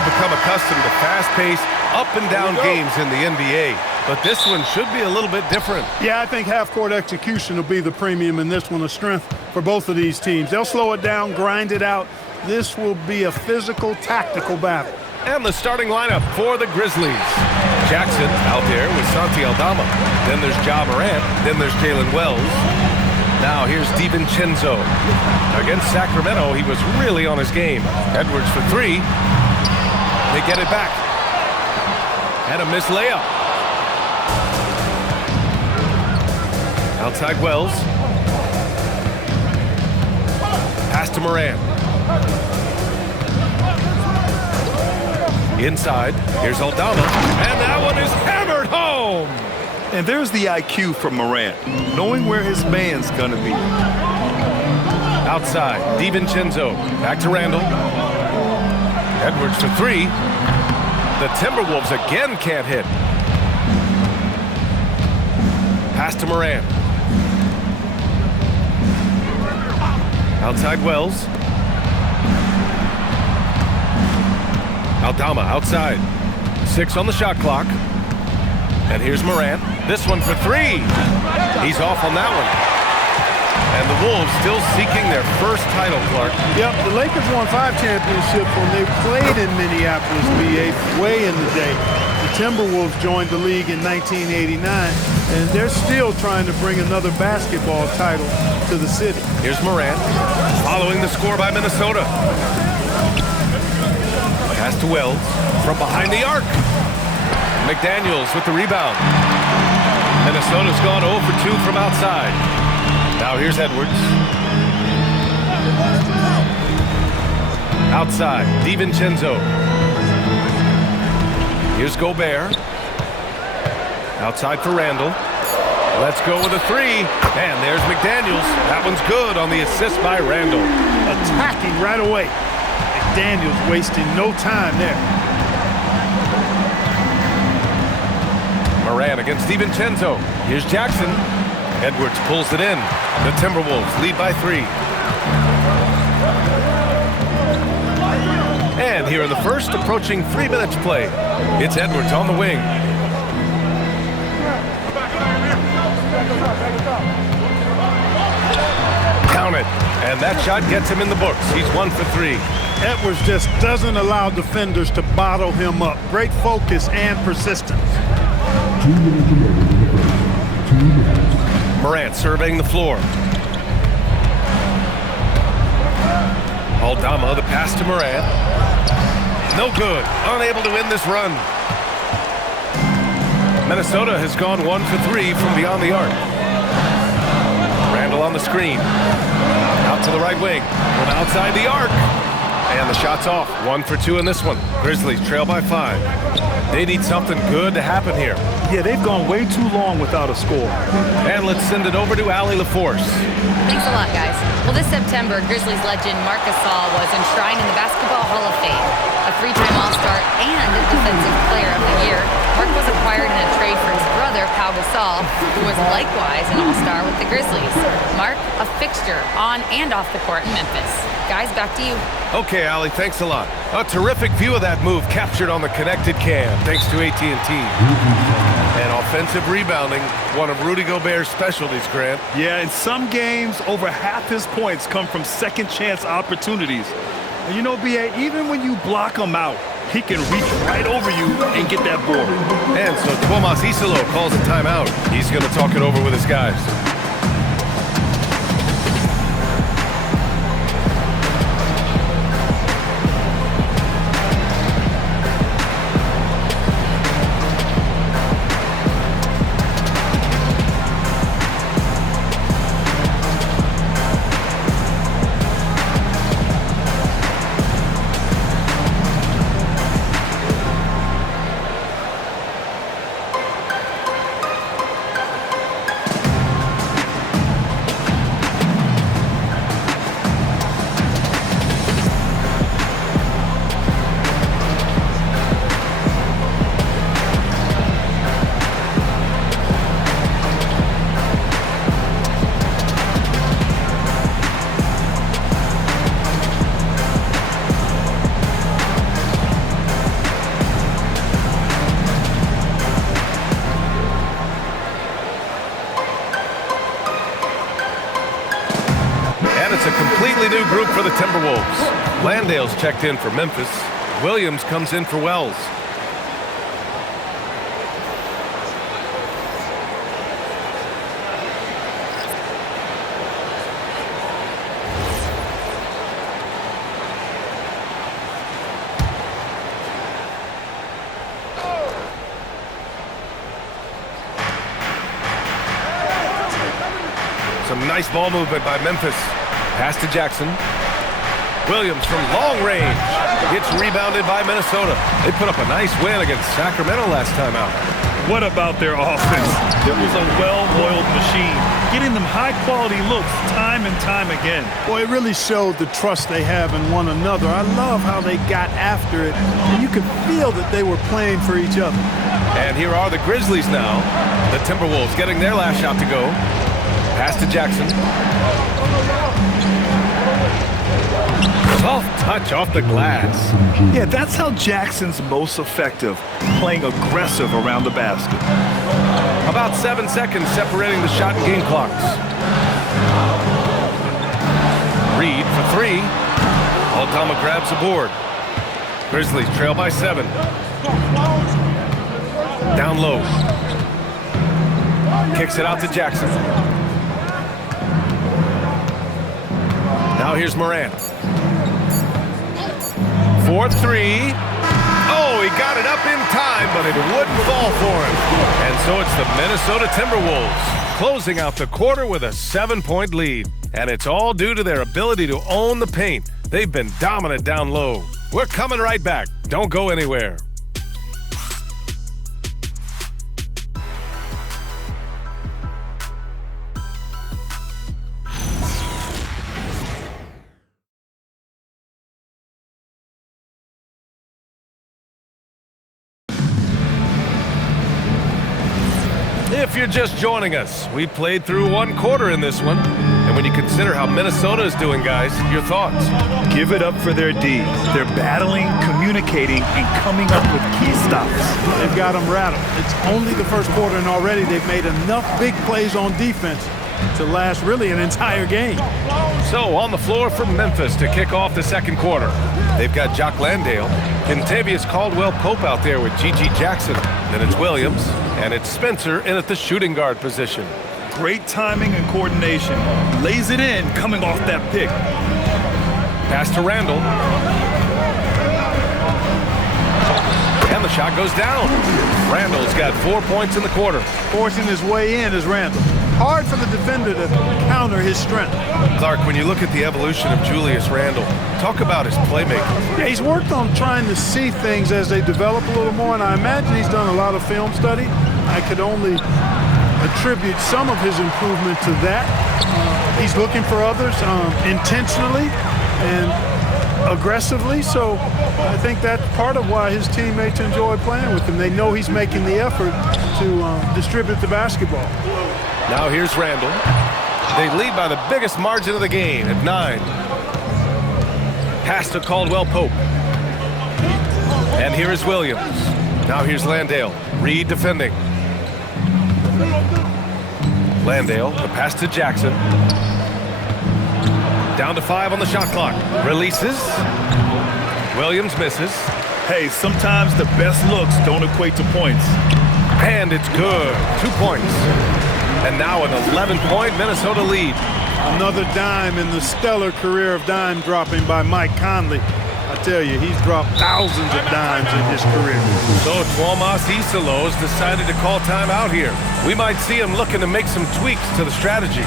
we've become accustomed to fast-paced, up-and-down games in the NBA. But this one should be a little bit different. Yeah, I think half-court execution will be the premium in this one, a strength for both of these teams. They'll slow it down, grind it out. This will be a physical, tactical battle. And the starting lineup for the Grizzlies. Jackson out there with Santi Aldama. Then there's Ja Morant. Then there's Jalen Wells. Now here's DiVincenzo. Against Sacramento, he was really on his game. Edwards for three. They get it back. And a missed layup. Outside Wells. Pass to Morant. Inside, here's Aldama, and that one is hammered home! And there's the IQ from Morant, knowing where his man's gonna be. Outside, DiVincenzo, back to Randall. Edwards for three. The Timberwolves again can't hit. Pass to Morant. Outside Wells. Aldama outside. 6 on the shot clock. And here's Morant. This one for three. He's off on that one. And the Wolves still seeking their first title, Clark. Yep, the Lakers won 5 championships when they played in Minneapolis, VA, way in the day. The Timberwolves joined the league in 1989, and they're still trying to bring another basketball title to the city. Here's Morant, following the score by Minnesota. Pass to Wells from behind the arc. McDaniels with the rebound. Minnesota's gone 0 for 2 from outside. Now here's Edwards. Outside, DiVincenzo. Here's Gobert. Outside for Randall. Let's go with a three. And there's McDaniels. That one's good on the assist by Randall. Attacking right away. McDaniels wasting no time there. Morant against DiVincenzo. Here's Jackson. Edwards pulls it in. The Timberwolves lead by 3. And here in the first, approaching 3 minutes play. It's Edwards on the wing. Count it. And that shot gets him in the books. He's 1 for 3. Edwards just doesn't allow defenders to bottle him up. Great focus and persistence. Morant surveying the floor. Aldama, the pass to Morant. No good. Unable to win this run. Minnesota has gone 1 for 3 from beyond the arc. Randall on the screen. Out to the right wing. From outside the arc. And the shot's off. 1 for 2 in this one. Grizzlies trail by 5. They need something good to happen here. Yeah, they've gone way too long without a score. And let's send it over to Allie LaForce. Thanks a lot, guys. Well, this September, Grizzlies legend Marc Gasol was enshrined in the Basketball Hall of Fame. A 3-time All-Star and Defensive Player of the Year, Marc was acquired in a trade for his brother, Pau Gasol, who was likewise an All-Star with the Grizzlies. Marc, a fixture on and off the court in Memphis. Guys, back to you. Okay, Allie, thanks a lot. A terrific view of that move captured on the connected cam, thanks to AT&T. And offensive rebounding, one of Rudy Gobert's specialties, Grant. Yeah, in some games, over half his points come from second-chance opportunities. And you know, B.A., even when you block him out, he can reach right over you and get that board. And so Tomas Isolo calls a timeout. He's going to talk it over with his guys. new group for the Timberwolves. Landale's checked in for Memphis. Williams comes in for Wells. Some nice ball movement by Memphis. Pass to Jackson. Williams from long range. Gets rebounded by Minnesota. They put up a nice win against Sacramento last time out. What about their offense? It was a well-oiled machine, getting them high-quality looks time and time again. Boy, it really showed the trust they have in one another. I love how they got after it, and you could feel that they were playing for each other. And here are the Grizzlies now. The Timberwolves getting their last shot to go. Pass to Jackson. Soft touch off the glass. Yeah, that's how Jackson's most effective, playing aggressive around the basket. About 7 seconds separating the shot and game clocks. Reed for three. Aldama grabs the board. Grizzlies trail by 7. Down low. Kicks it out to Jackson. Now here's Morant. 4-3. Oh, he got it up in time, but it wouldn't fall for him. And so it's the Minnesota Timberwolves closing out the quarter with a 7-point lead. And it's all due to their ability to own the paint. They've been dominant down low. We're coming right back. Don't go anywhere. If you're just joining us, we played through one quarter in this one. And when you consider how Minnesota is doing, guys, your thoughts? Give it up for their D. They're battling, communicating, and coming up with key stops. They've got them rattled. It's only the first quarter, and already they've made enough big plays on defense to last really an entire game. So on the floor for Memphis to kick off the second quarter. They've got Jock Landale, Kentavious Caldwell-Pope out there with G.G. Jackson. Then it's Williams, and it's Spencer in at the shooting guard position. Great timing and coordination. Lays it in coming off that pick. Pass to Randall. And the shot goes down. Randall's got 4 points in the quarter. Forcing his way in is Randall. Hard for the defender to counter his strength. Clark, when you look at the evolution of Julius Randle, talk about his playmaking. Yeah, he's worked on trying to see things as they develop a little more, and I imagine he's done a lot of film study. I could only attribute some of his improvement to that. He's looking for others intentionally and aggressively, so I think that's part of why his teammates enjoy playing with him. They know he's making the effort to distribute the basketball. Now here's Randall. They lead by the biggest margin of the game at 9. Pass to Caldwell-Pope. And here is Williams. Now here's Landale. Reed defending. Landale, the pass to Jackson. Down to 5 on the shot clock. Releases. Williams misses. Hey, sometimes the best looks don't equate to points. And it's good. 2 points. And now an 11-point Minnesota lead. Another dime in the stellar career of dime dropping by Mike Conley. I tell you, he's dropped thousands of dimes in his career. So Tuomas Isalos decided to call time out here. We might see him looking to make some tweaks to the strategy.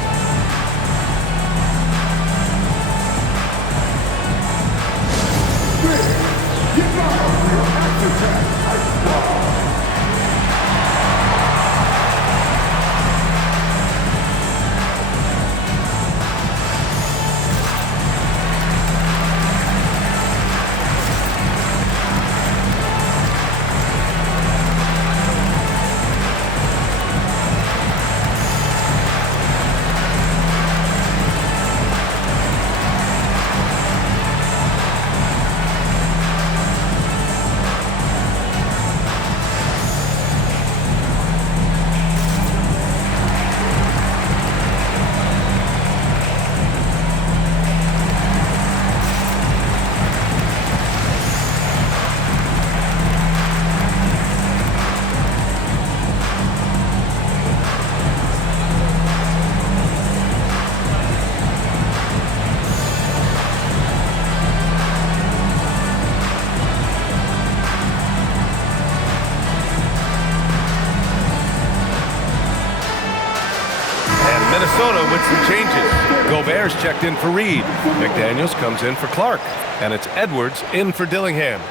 Minnesota with some changes. Gobert's checked in for Reed. McDaniels comes in for Clark. And it's Edwards in for Dillingham.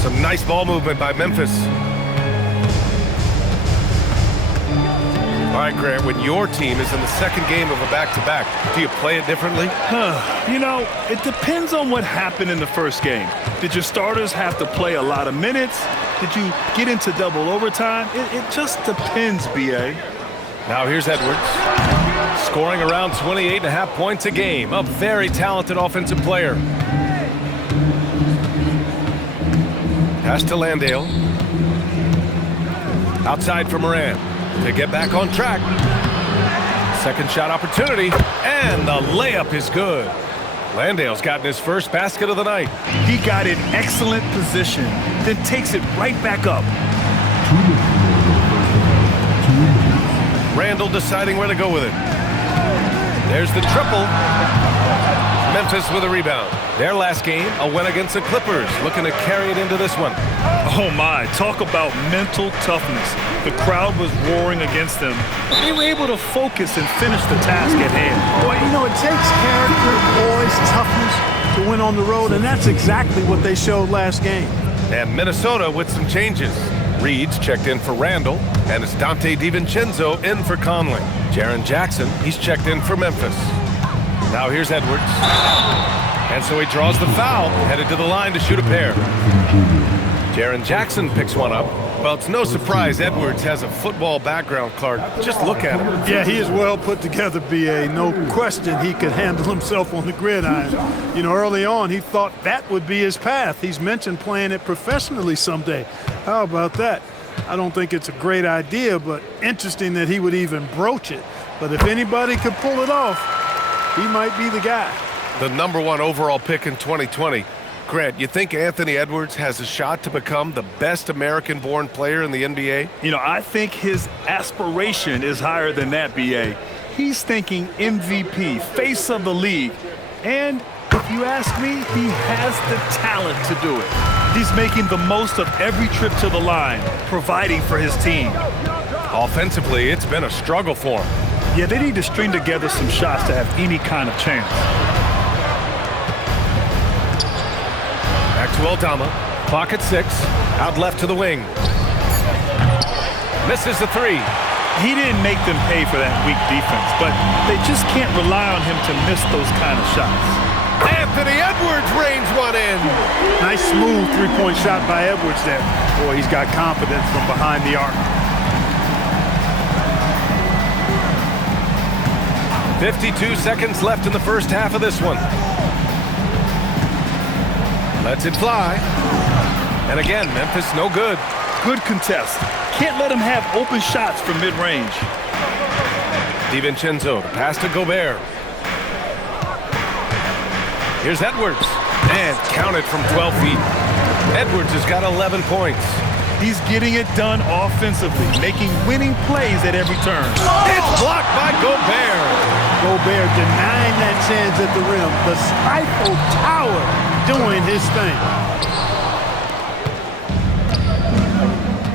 Some nice ball movement by Memphis. All right, Grant, when your team is in the second game of a back-to-back, do you play it differently? You know, it depends on what happened in the first game. Did your starters have to play a lot of minutes? Did you get into double overtime? It just depends, B.A. Now here's Edwards, scoring around 28.5 points a game. A very talented offensive player. Pass to Landale. Outside for Moran to get back on track. Second shot opportunity, and the layup is good. Landale's gotten his first basket of the night. He got in excellent position, then takes it right back up. Randall deciding where to go with it. There's the triple. Memphis with a rebound. Their last game, a win against the Clippers, looking to carry it into this one. Oh my, talk about mental toughness. The crowd was roaring against them, but they were able to focus and finish the task at hand. Well, you know, it takes character, poise, toughness to win on the road, and that's exactly what they showed last game. And Minnesota with some changes. Reed's checked in for Randall, and it's Dante DiVincenzo in for Conley. Jaren Jackson, he's checked in for Memphis. Now here's Edwards. And so he draws the foul, headed to the line to shoot a pair. Jaren Jackson picks one up. Well, it's no surprise Edwards has a football background, Clark. Just look at him. Yeah, he is well put together, B.A. No question he could handle himself on the gridiron. You know, early on, he thought that would be his path. He's mentioned playing it professionally someday. How about that? I don't think it's a great idea, but interesting that he would even broach it. But if anybody could pull it off, he might be the guy. The #1 overall pick in 2020. Grant, you think Anthony Edwards has a shot to become the best American-born player in the NBA? You know, I think his aspiration is higher than that, B.A. He's thinking MVP, face of the league. And if you ask me, he has the talent to do it. He's making the most of every trip to the line, providing for his team. Offensively, it's been a struggle for him. Yeah, they need to string together some shots to have any kind of chance. Back to Aldama. Clock at 6. Out left to the wing. Misses the three. He didn't make them pay for that weak defense, but they just can't rely on him to miss those kind of shots. Anthony Edwards rains one in. Nice smooth three-point shot by Edwards there. Boy, he's got confidence from behind the arc. 52 seconds left in the first half of this one. Lets it fly. And again, Memphis no good. Good contest. Can't let him have open shots from mid-range. DiVincenzo, the pass to Gobert. Here's Edwards. And counted from 12 feet. Edwards has got 11 points. He's getting it done offensively, making winning plays at every turn. It's blocked by Gobert. Gobert denying that chance at the rim. The Eiffel Tower doing his thing.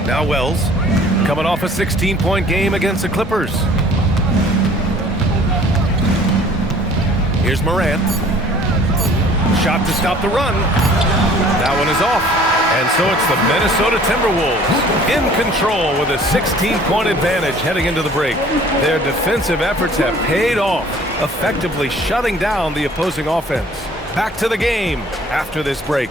Now Wells, coming off a 16-point game against the Clippers. Here's Morant. Shot to stop the run. That one is off. And so it's the Minnesota Timberwolves in control with a 16-point advantage heading into the break. Their defensive efforts have paid off, effectively shutting down the opposing offense. Back to the game after this break.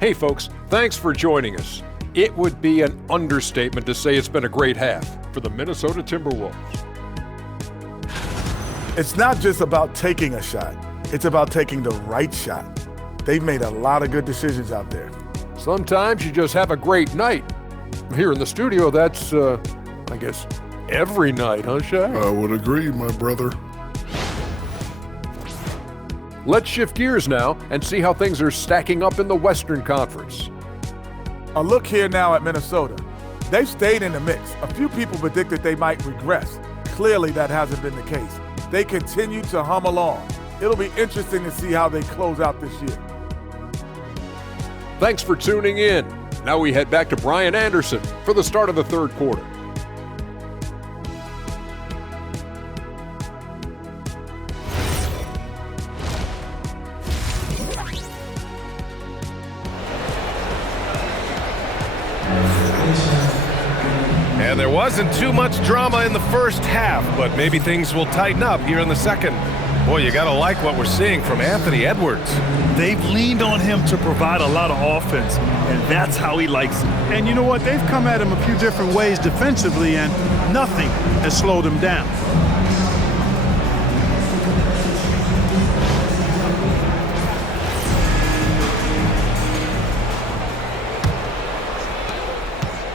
Hey folks, thanks for joining us. It would be an understatement to say it's been a great half. for the Minnesota Timberwolves. It's not just about taking a shot. It's about taking the right shot. They've made a lot of good decisions out there. Sometimes you just have a great night. Here in the studio, that's, I guess, every night, huh, Shaq? I would agree, my brother. Let's shift gears now and see how things are stacking up in the Western Conference. A look here now at Minnesota. They've stayed in the mix. A few people predicted they might regress. Clearly, that hasn't been the case. They continue to hum along. It'll be interesting to see how they close out this year. Thanks for tuning in. Now we head back to Brian Anderson for the start of the third quarter. And there wasn't too much drama in the first half, but maybe things will tighten up here in the second. Boy, you got to like what we're seeing from Anthony Edwards. They've leaned on him to provide a lot of offense, and that's how he likes it. And you know what? They've come at him a few different ways defensively, and nothing has slowed him down.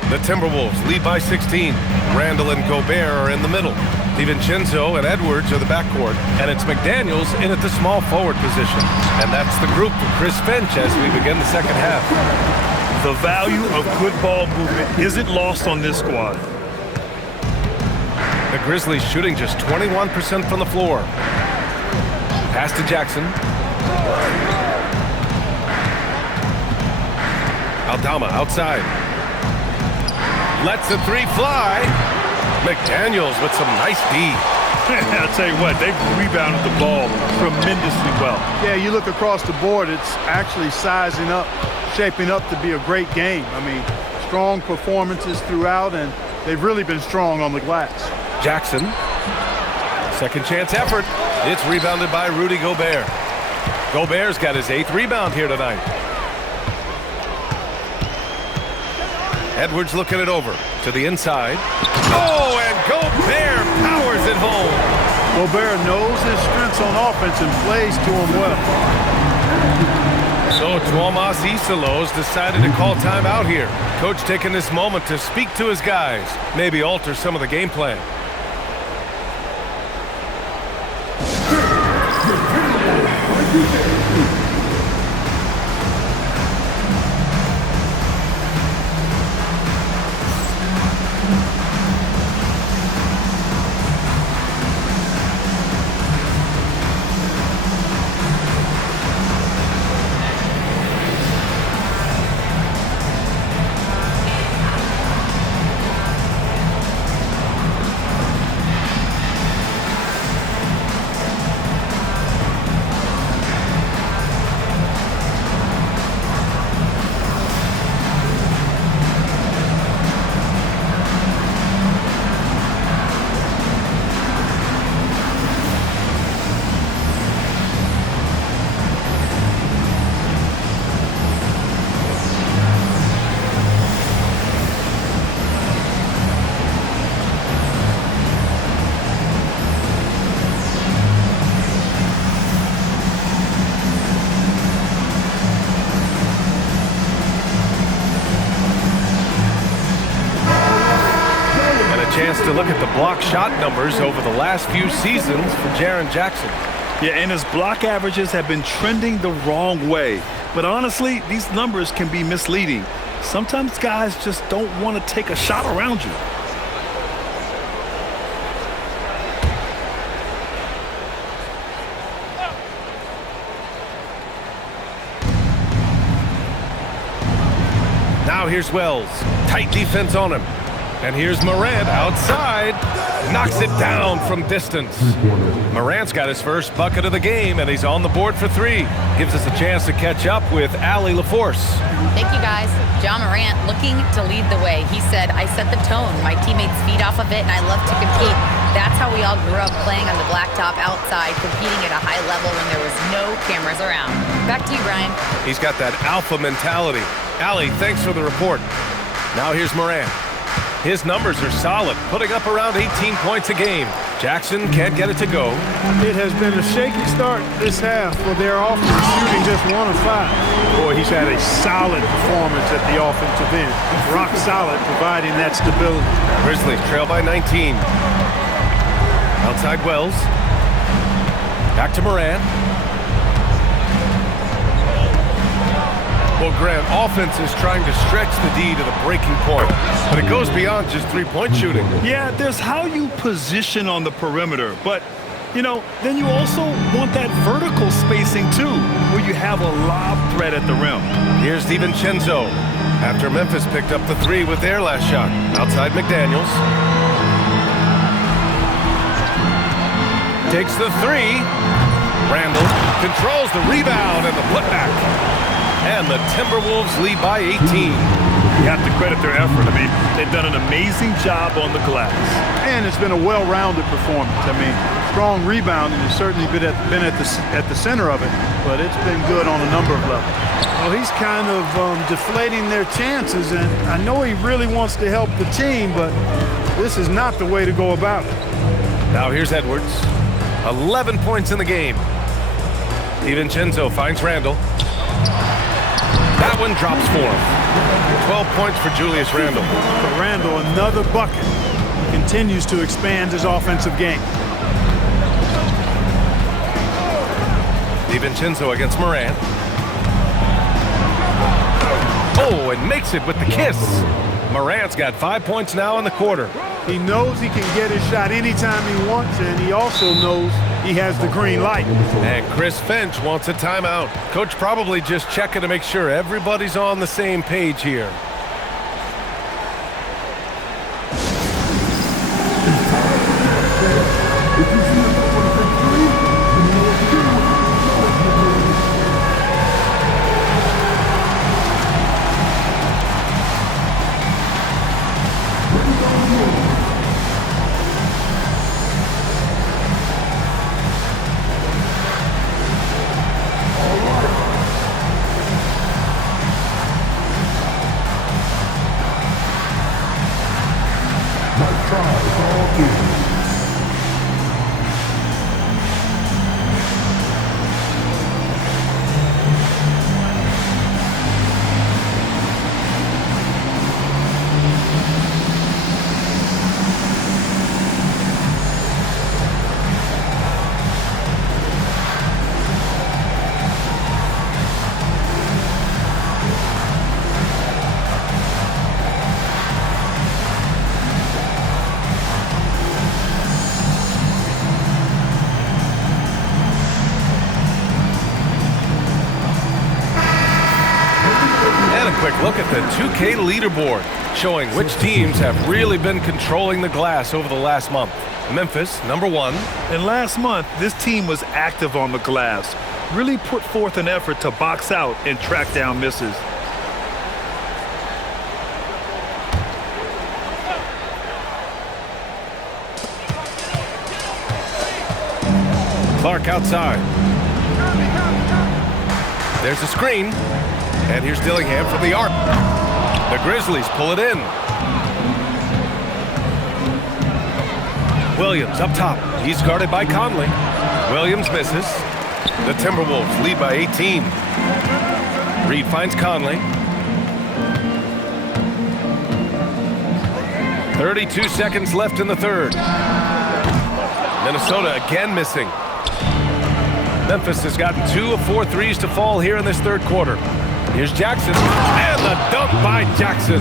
The Timberwolves lead by 16. Randall and Gobert are in the middle. DiVincenzo and Edwards are the backcourt. And it's McDaniels in at the small forward position. And that's the group for Chris Finch as we begin the second half. The value of good ball movement isn't lost on this squad. The Grizzlies shooting just 21% from the floor. Pass to Jackson. Aldama outside. Lets the three fly. McDaniels with some nice D. I'll tell you what, they've rebounded the ball tremendously well. Yeah, you look across the board, it's actually sizing up, shaping up to be a great game. I mean, strong performances throughout, and they've really been strong on the glass. Jackson. Second chance effort. It's rebounded by Rudy Gobert. Gobert's got his 8th rebound here tonight. Edwards looking it over to the inside. Oh, and Gobert powers it home. Gobert knows his strengths on offense and plays to him well. So Tuomas Isalos decided to call timeout here. Coach taking this moment to speak to his guys, maybe alter some of the game plan. Chance to look at the block shot numbers over the last few seasons for Jaren Jackson. Yeah, and his block averages have been trending the wrong way. But honestly, these numbers can be misleading. Sometimes guys just don't want to take a shot around you. Now here's Wells. Tight defense on him. And here's Morant outside. Knocks it down from distance. Morant's got his first bucket of the game, and he's on the board for 3. Gives us a chance to catch up with Allie LaForce. Thank you, guys. John Morant looking to lead the way. He said, I set the tone. My teammates feed off of it, and I love to compete. That's how we all grew up, playing on the blacktop outside, competing at a high level when there was no cameras around. Back to you, Brian. He's got that alpha mentality. Allie, thanks for the report. Now here's Morant. His numbers are solid, putting up around 18 points a game. Jackson can't get it to go. It has been a shaky start this half for their offense, shooting just 1 of 5. Boy, he's had a solid performance at the offensive end. Rock solid, providing that stability. Grizzlies trail by 19. Outside Wells. Back to Morant. Well, Grant, offense is trying to stretch the D to the breaking point, but it goes beyond just three-point shooting. Yeah, there's how you position on the perimeter, but, you know, then you also want that vertical spacing, too, where you have a lob threat at the rim. Here's DiVincenzo after Memphis picked up the 3 with their last shot. Outside McDaniels. Takes the 3. Randall controls the rebound and the putback. And the Timberwolves lead by 18. You have to credit their effort. I mean, they've done an amazing job on the glass. And it's been a well-rounded performance. I mean, strong rebounding has certainly been at the center of it, but it's been good on a number of levels. Well, he's kind of deflating their chances, and I know he really wants to help the team, but this is not the way to go about it. Now here's Edwards. 11 points in the game. DiVincenzo finds Randall. That one drops for him. 12 points for Julius Randle. For Randall, another bucket. He continues to expand his offensive game. DiVincenzo against Morant. Oh, and makes it with the kiss. Morant's got 5 points now in the quarter. He knows he can get his shot anytime he wants, and he also knows he has the green light. And Chris Finch wants a timeout. Coach probably just checking to make sure everybody's on the same page here. Quick look at the 2K leaderboard, showing which teams have really been controlling the glass over the last month. Memphis, number 1. And last month, this team was active on the glass, really put forth an effort to box out and track down misses. Clark outside. There's a screen. And here's Dillingham from the arc. The Grizzlies pull it in. Williams up top. He's guarded by Conley. Williams misses. The Timberwolves lead by 18. Reed finds Conley. 32 seconds left in the third. Minnesota again missing. Memphis has gotten 2 of 4 threes to fall here in this third quarter. Here's Jackson, and the dunk by Jackson.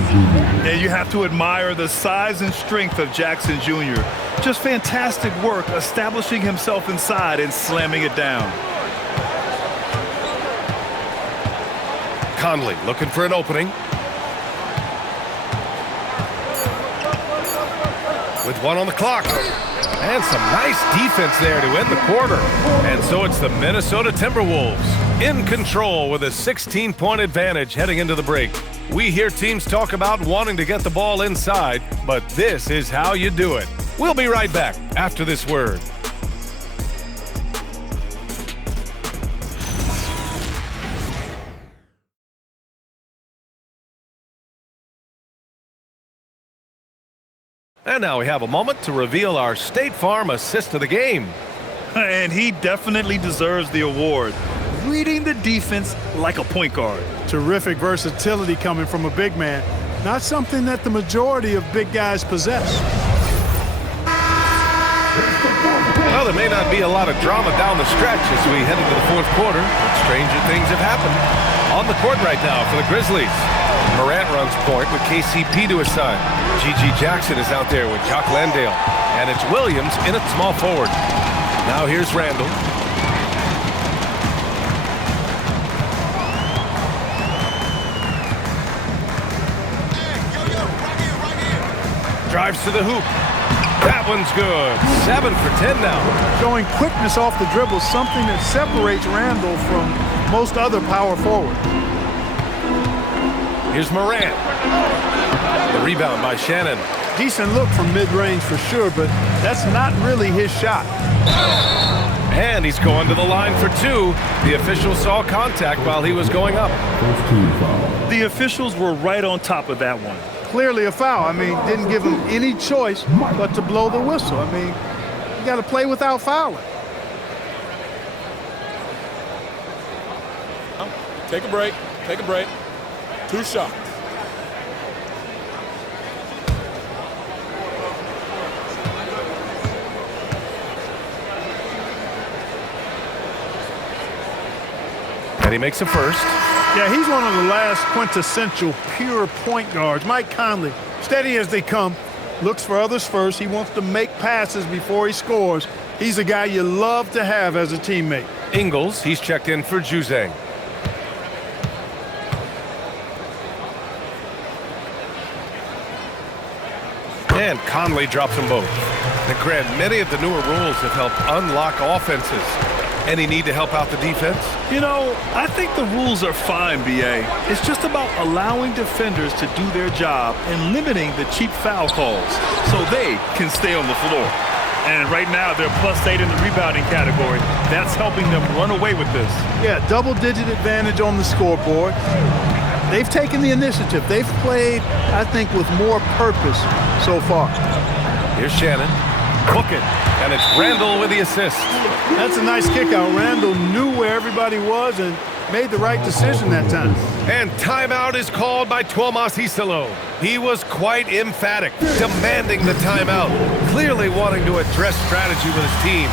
And you have to admire the size and strength of Jackson Jr. Just fantastic work establishing himself inside and slamming it down. Conley looking for an opening. With 1 on the clock. And some nice defense there to end the quarter. And so it's the Minnesota Timberwolves in control with a 16-point advantage heading into the break. We hear teams talk about wanting to get the ball inside, but this is how you do it. We'll be right back after this word. And now we have a moment to reveal our State Farm assist of the game. And he definitely deserves the award. Reading the defense like a point guard. Terrific versatility coming from a big man. Not something that the majority of big guys possess. Well, there may not be a lot of drama down the stretch as we head into the fourth quarter, but stranger things have happened. On the court right now for the Grizzlies. Morant runs point with KCP to his side. G.G. Jackson is out there with Jock Landale. And it's Williams in at small forward. Now here's Randall. Drives to the hoop. That one's good. 7 for 10 now. Showing quickness off the dribble, something that separates Randall from most other power forwards. Here's Morant. The rebound by Shannon. Decent look from mid-range for sure, but that's not really his shot. And he's going to the line for 2. The official saw contact while he was going up. The officials were right on top of that one. Clearly a foul. I mean, didn't give him any choice but to blow the whistle. I mean, you got to play without fouling. Take a break. Take a break. 2 shots. And he makes a first. Yeah, he's one of the last quintessential pure point guards. Mike Conley, steady as they come, looks for others first. He wants to make passes before he scores. He's a guy you love to have as a teammate. Ingles, he's checked in for Juzang. And Conley drops them both. And Grant, many of the newer rules have helped unlock offenses. Any need to help out the defense? You know, I think the rules are fine, B.A. It's just about allowing defenders to do their job and limiting the cheap foul calls so they can stay on the floor. And right now, they're +8 in the rebounding category. That's helping them run away with this. Yeah, double-digit advantage on the scoreboard. They've taken the initiative. They've played, I think, with more purpose so far. Here's Shannon. Book it. And it's Randall with the assist. That's a nice kick out. Randall knew where everybody was and made the right decision that time. And timeout is called by Tuomas Hisalo. He was quite emphatic, demanding the timeout, clearly wanting to address strategy with his team.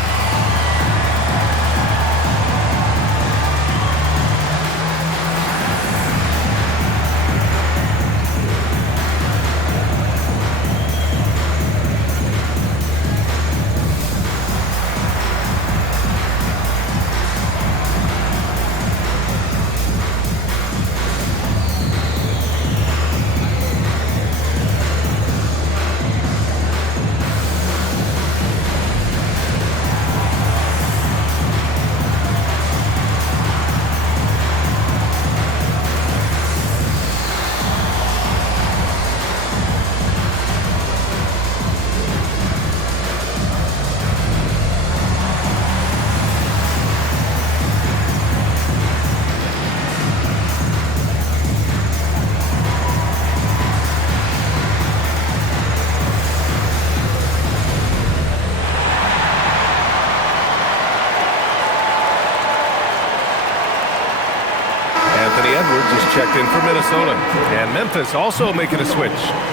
Checked in for Minnesota. And Memphis also making a switch.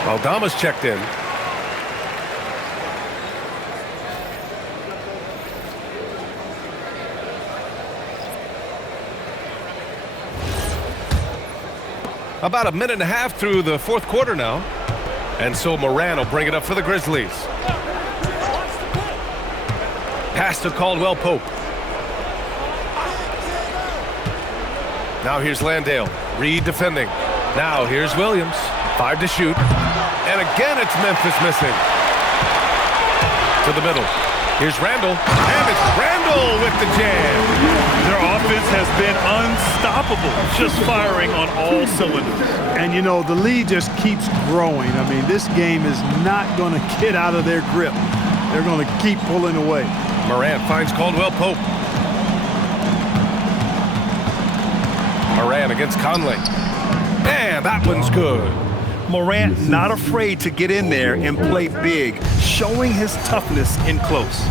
Aldama's checked in. About a minute and a half through the fourth quarter now. And so Moran will bring it up for the Grizzlies. Pass to Caldwell Pope. Now here's Landale. Reed defending. Now here's Williams. 5 to shoot. And again it's Memphis missing. To the middle. Here's Randall. And it's Randall with the jam. Their offense has been unstoppable. Just firing on all cylinders. And you know, the lead just keeps growing. I mean, this game is not going to get out of their grip. They're going to keep pulling away. Morant finds Caldwell Pope. Moran against Conley. And that one's good. Morant not afraid to get in there and play big, showing his toughness in close.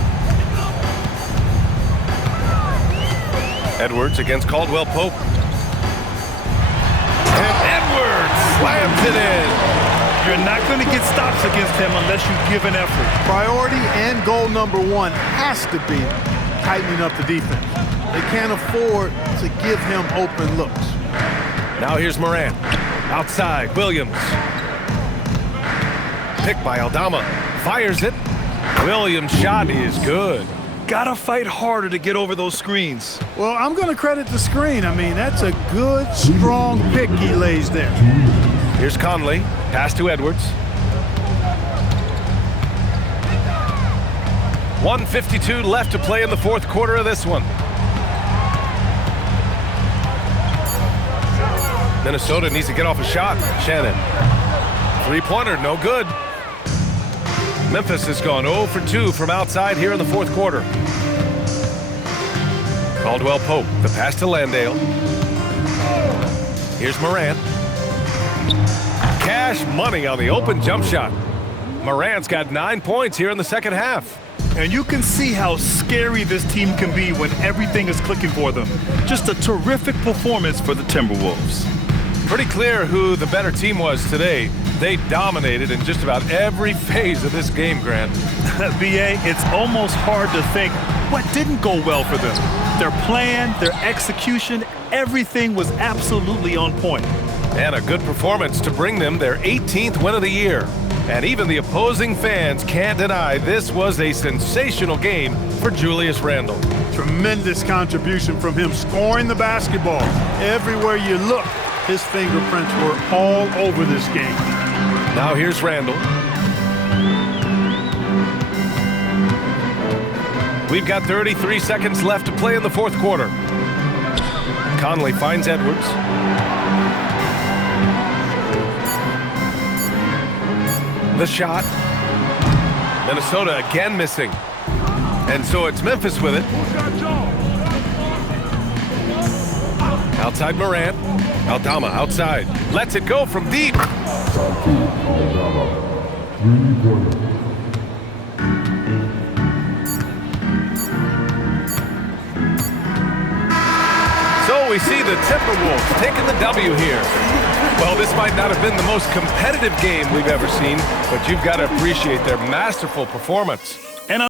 Edwards against Caldwell Pope. And Edwards slams it in. You're not going to get stops against him unless you give an effort. Priority and goal number one has to be tightening up the defense. They can't afford to give him open looks. Now here's Morant. Outside, Williams. Picked by Aldama. Fires it. Williams' shot is good. Gotta fight harder to get over those screens. Well, I'm going to credit the screen. I mean, that's a good, strong pick he lays there. Here's Conley. Pass to Edwards. 1:52 left to play in the fourth quarter of this one. Minnesota needs to get off a shot. Shannon. Three-pointer, no good. Memphis has gone 0 for 2 from outside here in the fourth quarter. Caldwell Pope, the pass to Landale. Here's Morant. Cash money on the open jump shot. Morant's got 9 points here in the second half. And you can see how scary this team can be when everything is clicking for them. Just a terrific performance for the Timberwolves. Pretty clear who the better team was today. They dominated in just about every phase of this game, Grant. BA, it's almost hard to think what didn't go well for them. Their plan, their execution, everything was absolutely on point. And a good performance to bring them their 18th win of the year. And even the opposing fans can't deny this was a sensational game for Julius Randle. Tremendous contribution from him scoring the basketball. Everywhere you look, his fingerprints were all over this game. Now here's Randle. We've got 33 seconds left to play in the fourth quarter. Conley finds Edwards. The shot. Minnesota again missing. And so it's Memphis with it. Outside Morant. Aldama outside. Lets it go from deep. So we see the Timberwolves taking the W here. Well, this might not have been the most competitive game we've ever seen, but you've got to appreciate their masterful performance.